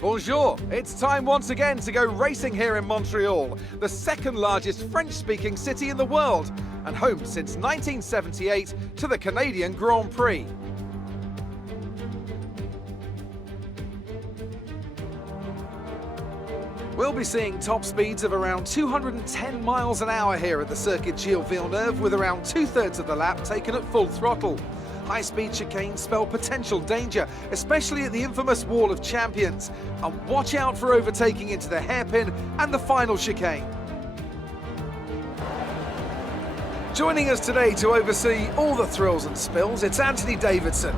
Bonjour! It's time once again to go racing here in Montreal, the second largest French-speaking city in the world, and home since 1978 to the Canadian Grand Prix. We'll be seeing top speeds of around 210 miles an hour here at the Circuit Gilles-Villeneuve, with around two-thirds of the lap taken at full throttle. High-speed chicanes spell potential danger, especially at the infamous Wall of Champions. And watch out for overtaking into the hairpin and the final chicane. Joining us today to oversee all the thrills and spills, it's Anthony Davidson.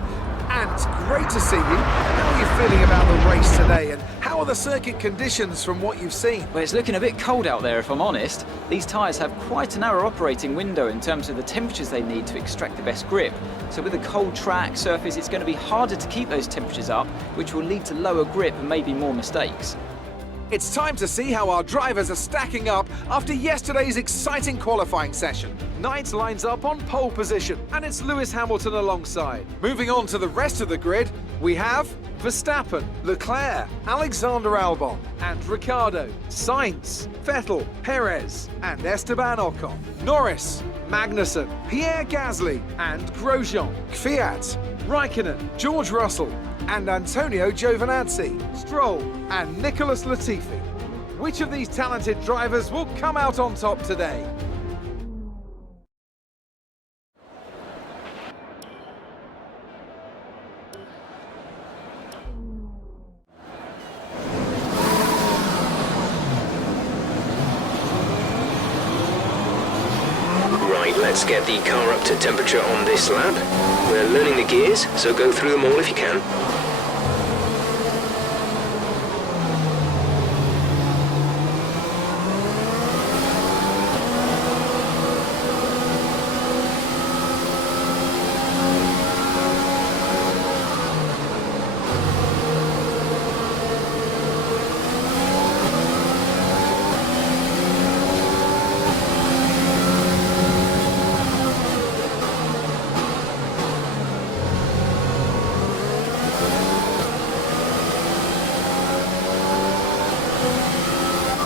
And great to see you. How are you feeling about the race today, and how are the circuit conditions from what you've seen? Well, it's looking a bit cold out there, if I'm honest. These tyres have quite a narrow operating window in terms of the temperatures they need to extract the best grip. So with a cold track surface, it's going to be harder to keep those temperatures up, which will lead to lower grip and maybe more mistakes. It's time to see how our drivers are stacking up after yesterday's exciting qualifying session. Knight lines up on pole position, and it's Lewis Hamilton alongside. Moving on to the rest of the grid, we have Verstappen, Leclerc, Alexander Albon, and Ricciardo, Sainz, Vettel, Perez, and Esteban Ocon. Norris, Magnussen, Pierre Gasly, and Grosjean, Kvyat, Raikkonen, George Russell, and Antonio Giovinazzi, Stroll, and Nicholas Latifi. Which of these talented drivers will come out on top today? Right, let's get the car up to temperature on this lap. We're learning the gears, so go through them all if you can.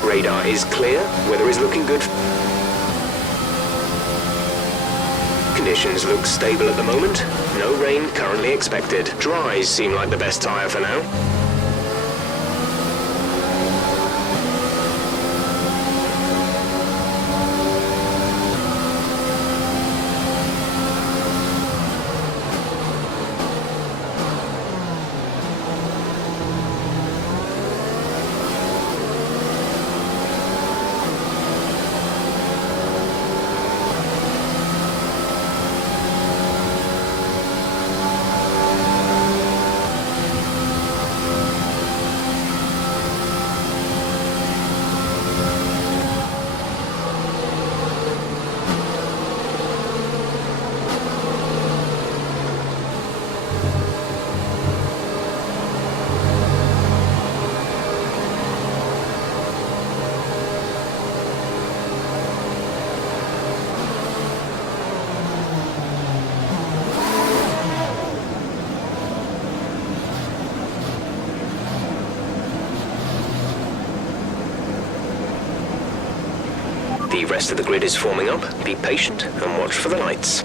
Radar is clear, weather is looking good. Conditions look stable at the moment, no rain currently expected. Dries seem like the best tyre for now. The rest of the grid is forming up. Be patient and watch for the lights.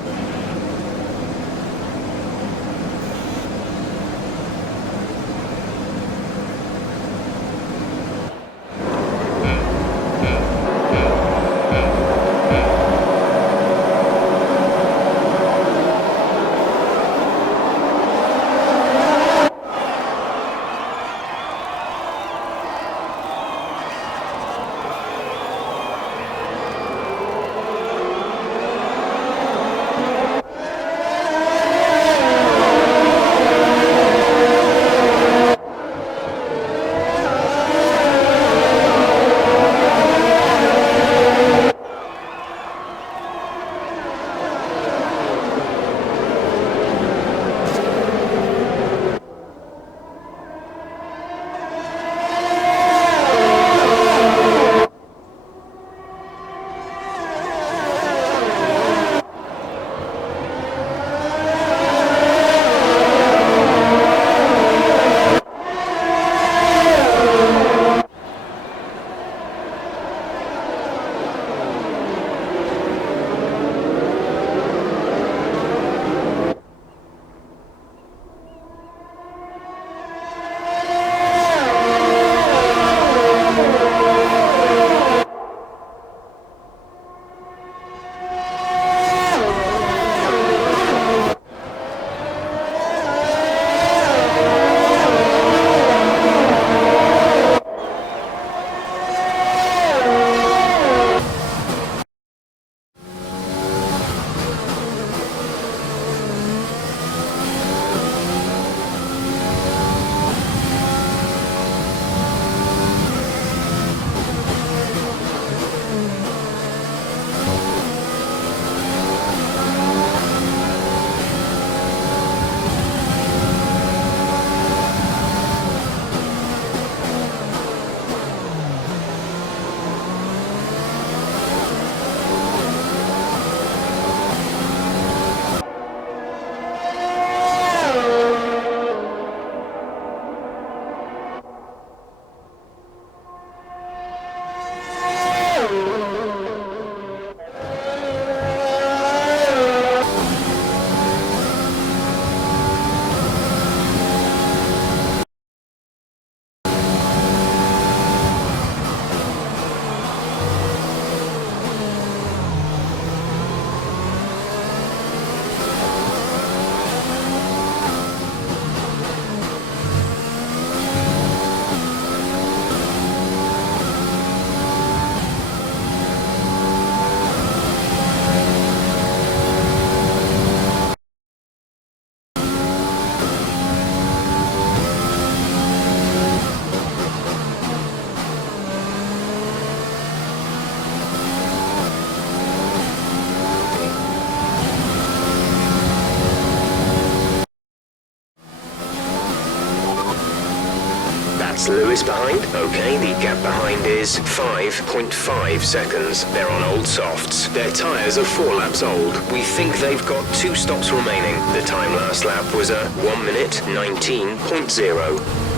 That's Lewis behind. Okay, the gap behind is 5.5 seconds. They're on old softs. Their tyres are 4 laps old. We think they've got 2 stops remaining. The time last lap was a 1 minute 19.0.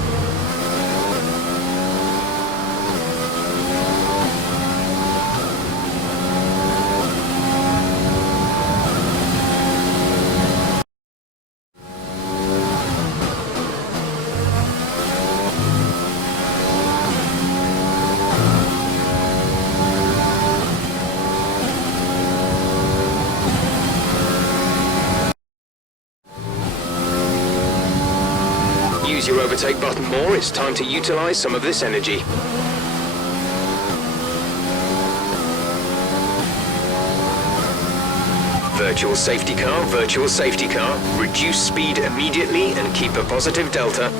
Use your overtake button more, it's time to utilize some of this energy. Virtual safety car, reduce speed immediately and keep a positive delta.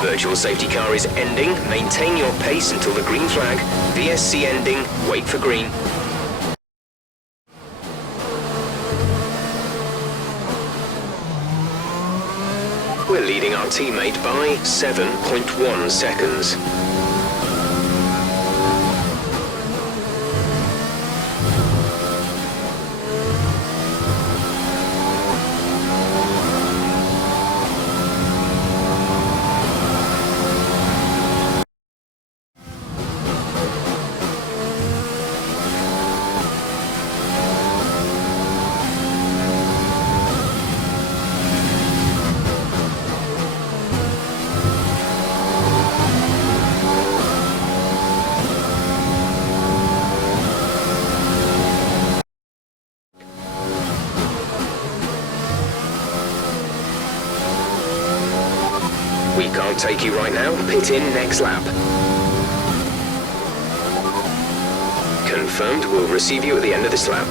Virtual safety car is ending. Maintain your pace until the green flag. VSC ending. Wait for green. We're leading our teammate by 7.1 seconds. We can't take you right now. Pit in next lap. Confirmed. We'll receive you at the end of this lap.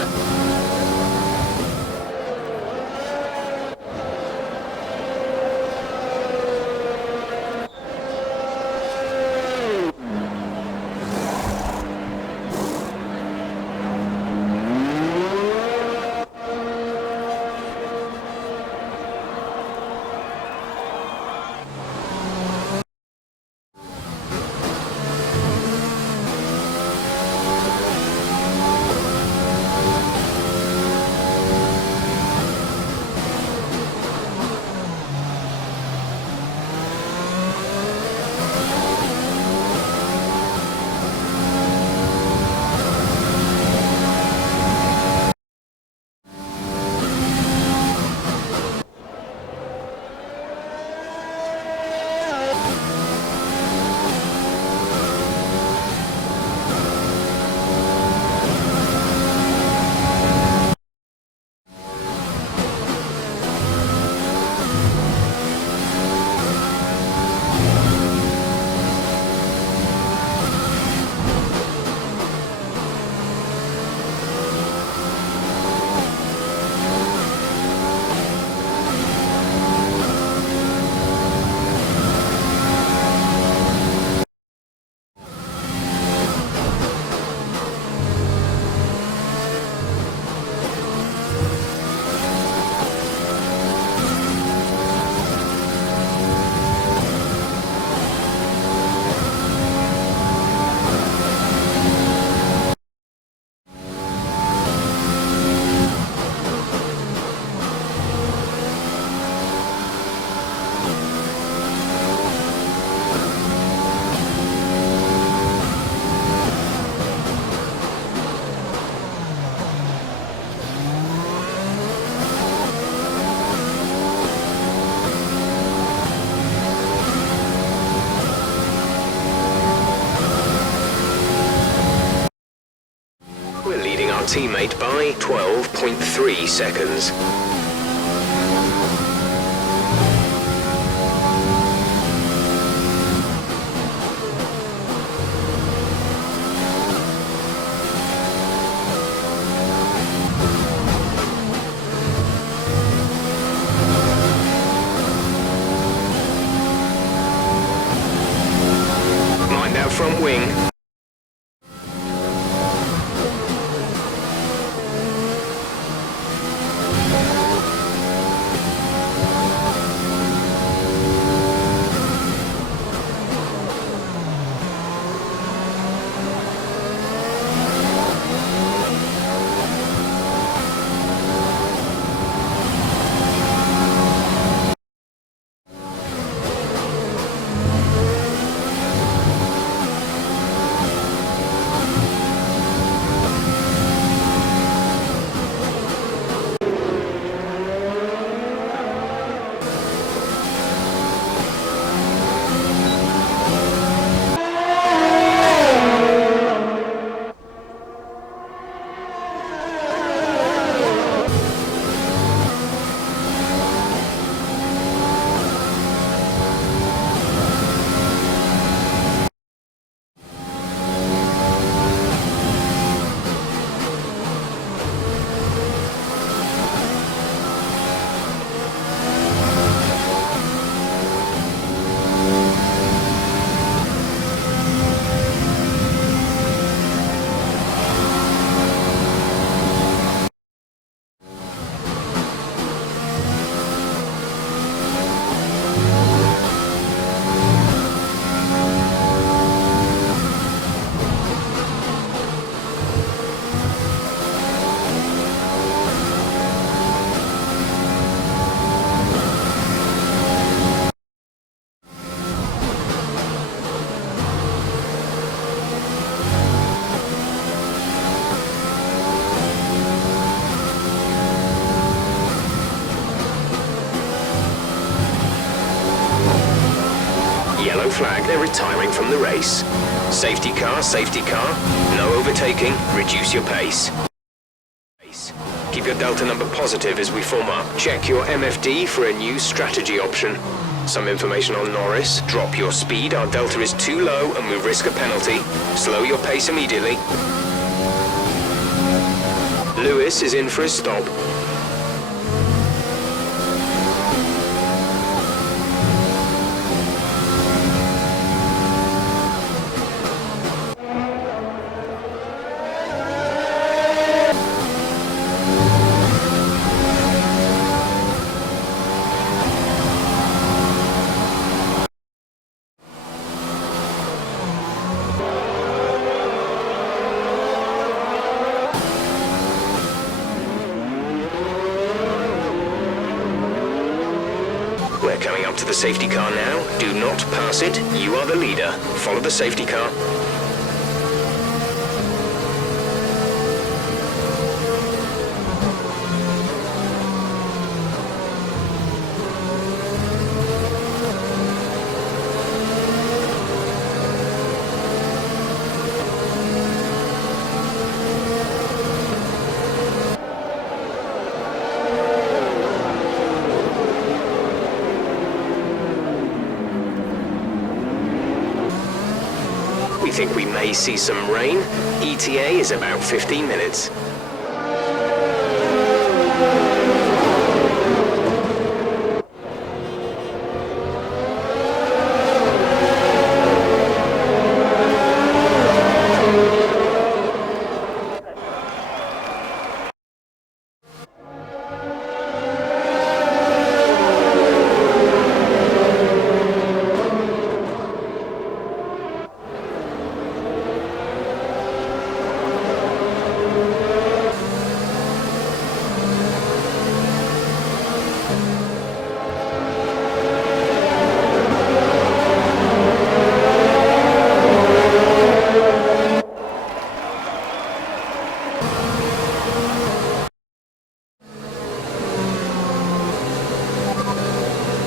Teammate by 12.3 seconds. Mind out front wing. they're retiring from the race. Safety car, no overtaking, reduce your pace. Keep your delta number positive as we form up. Check your MFD for a new strategy option. Some information on Norris. Drop your speed, our delta is too low and we risk a penalty. Slow your pace immediately. Lewis is in for a stop. We're coming up to the safety car now. Do not pass it. You are the leader. Follow the safety car. We think we may see some rain. ETA is about 15 minutes.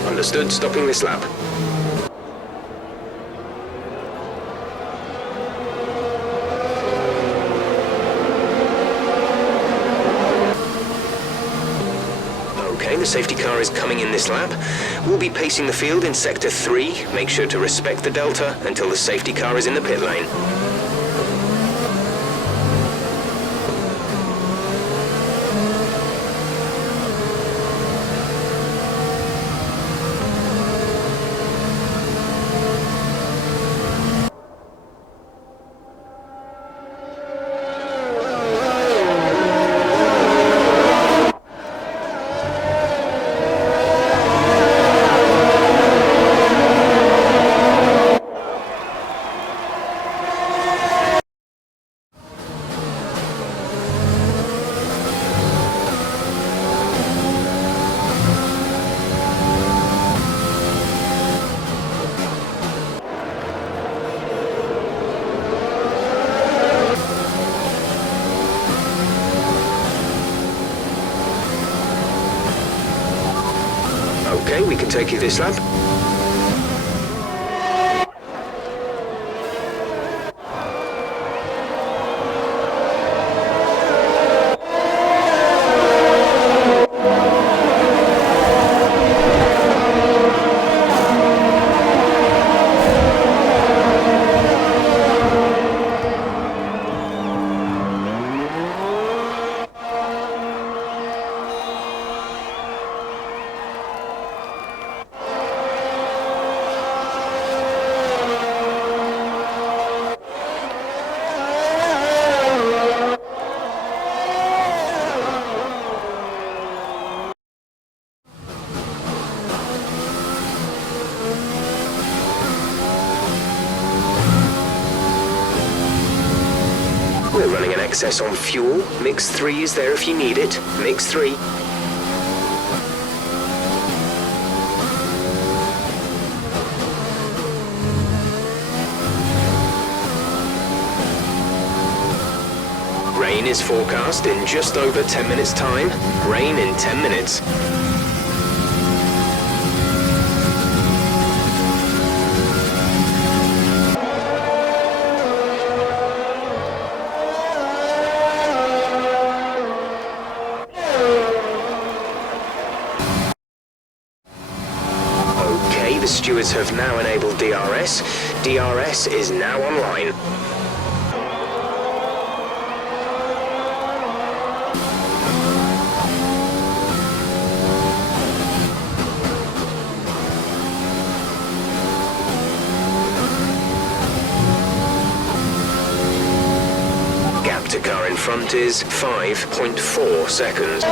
Understood, stopping this lap. Okay, the safety car is coming in this lap. We'll be pacing the field in sector 3. Make sure to respect the delta until the safety car is in the pit lane. Okay, we can take you this lap. We're running an excess on fuel. Mix 3 is there if you need it. Mix 3. Rain is forecast in just over 10 minutes time. Rain in 10 minutes. stewards have now enabled DRS. DRS is now online. Gap to car in front is 5.4 seconds.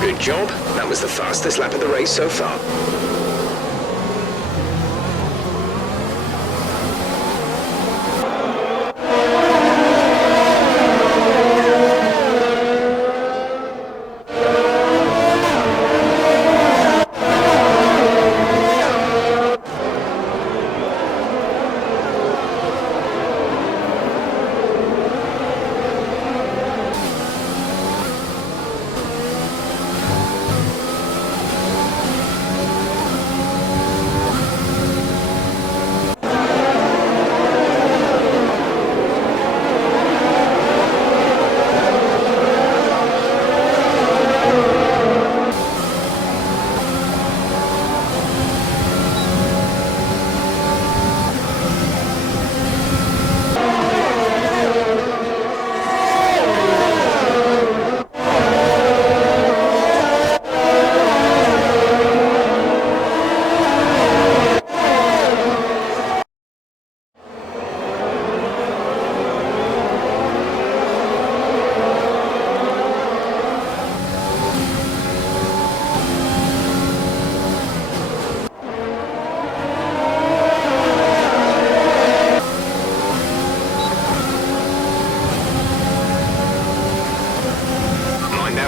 Good job. That was the fastest lap of the race so far.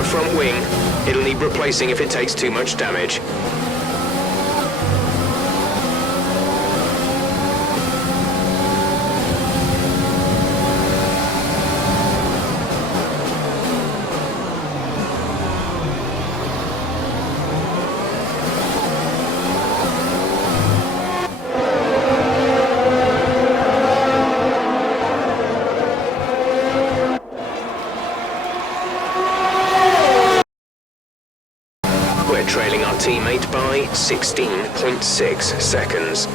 Front wing. It'll need replacing if it takes too much damage. We're trailing our teammate by 16.6 seconds.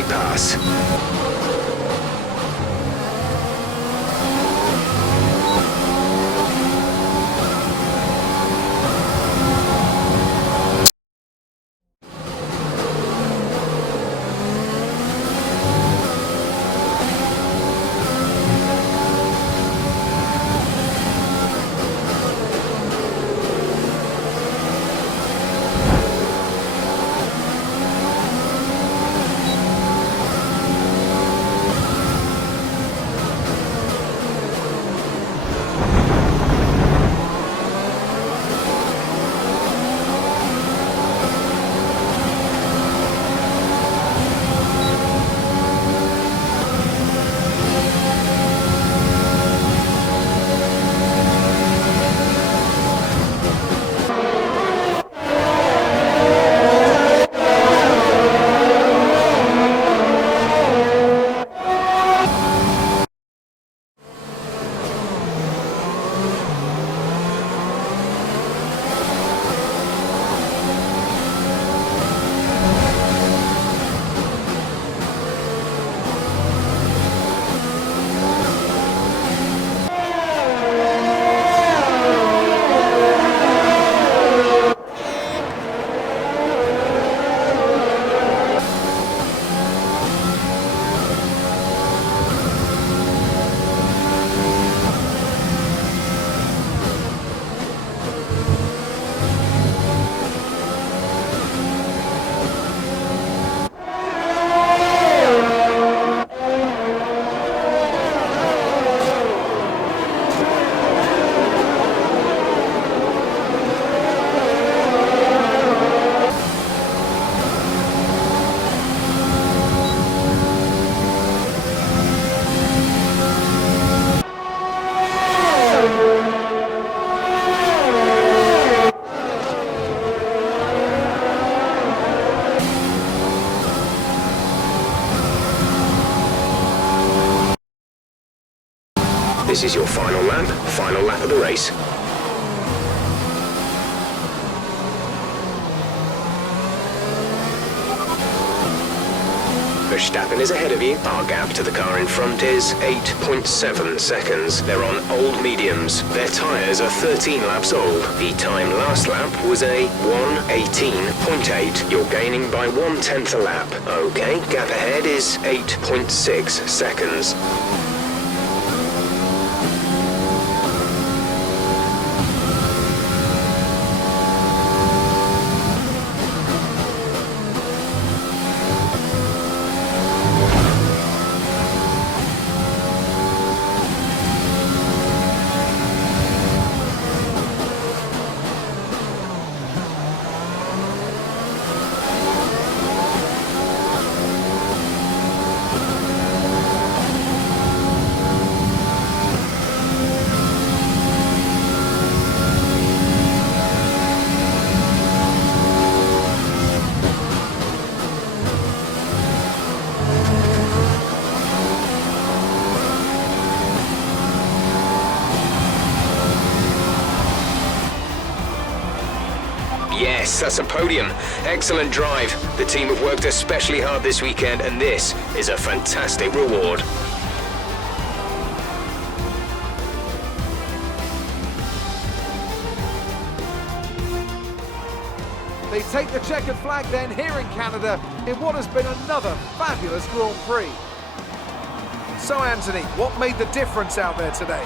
great pass. This is your final lap of the race. Verstappen is ahead of you. Our gap to the car in front is 8.7 seconds. They're on old mediums. Their tyres are 13 laps old. The time last lap was a 1:18.8. You're gaining by 1/10 a lap. Okay, gap ahead is 8.6 seconds. Yes, that's a podium. Excellent drive. The team have worked especially hard this weekend, and this is a fantastic reward. They take the checkered flag then here in Canada in what has been another fabulous Grand Prix. So Anthony, what made the difference out there today?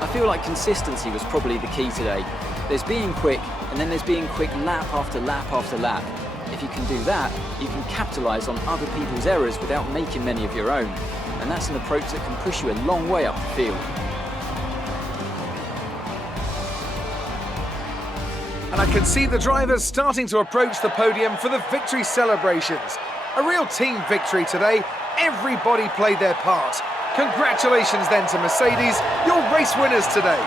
I feel like consistency was probably the key today. There's being quick, and then there's being quick lap after lap after lap. If you can do that, you can capitalise on other people's errors without making many of your own. And that's an approach that can push you a long way up the field. And I can see the drivers starting to approach the podium for the victory celebrations. A real team victory today. Everybody played their part. Congratulations then to Mercedes, your race winners today.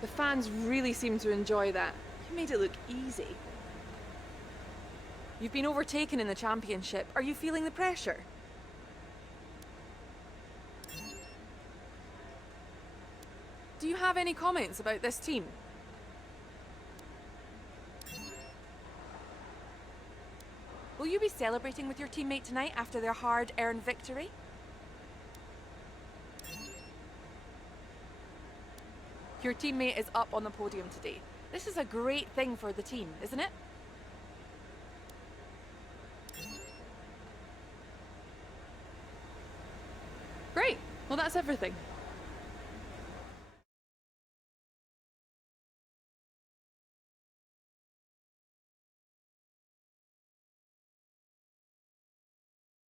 The fans really seemed to enjoy that. You made it look easy. You've been overtaken in the championship. Are you feeling the pressure? Do you have any comments about this team? Will you be celebrating with your teammate tonight after their hard-earned victory? Your teammate is up on the podium today. This is a great thing for the team, isn't it? Great. Well, that's everything.